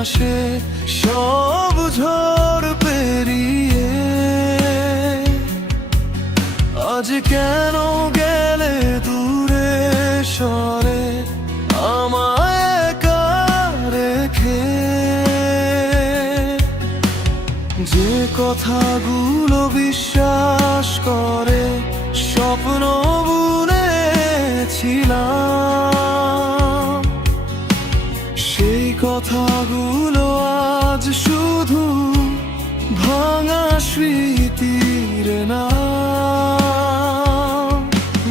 আসে সব ঝড় পেরিয়ে। আজ কেন গেলে দূরে সরে আমায় একা রেখে? যে কথাগুলো বিশ্বাস করে স্বপ্ন বুনেছিলাম, সেই কথাগুলো আজ শুধু ভাঙা স্মৃতির নাম।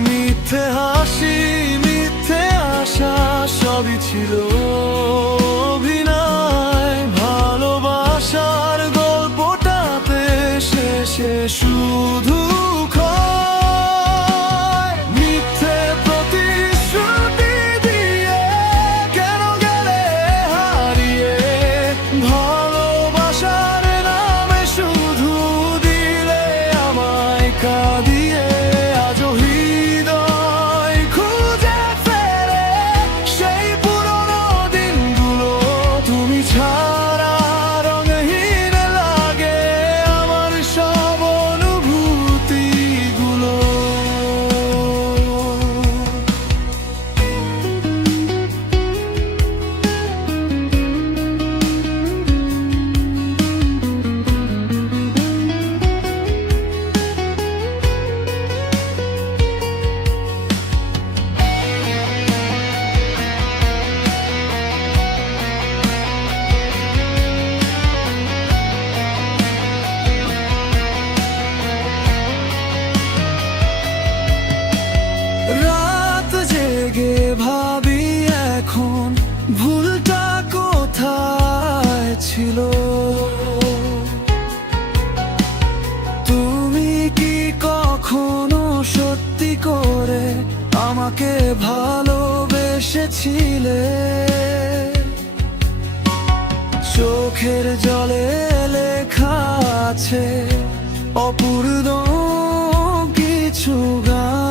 মিথ্যে হাসি মিথ্যে আশা সবই ছিল অভিনয়। ভালোবাসার গল্পটাতে শেষে শুধু ভাবি এখন ভুলটা কোথায় ছিল? তুমি কি কখনো সত্যি করে আমাকে ভালোবেসেছিলে? চোখের জলে লেখা আছে অপূর্ণ কিছু গান।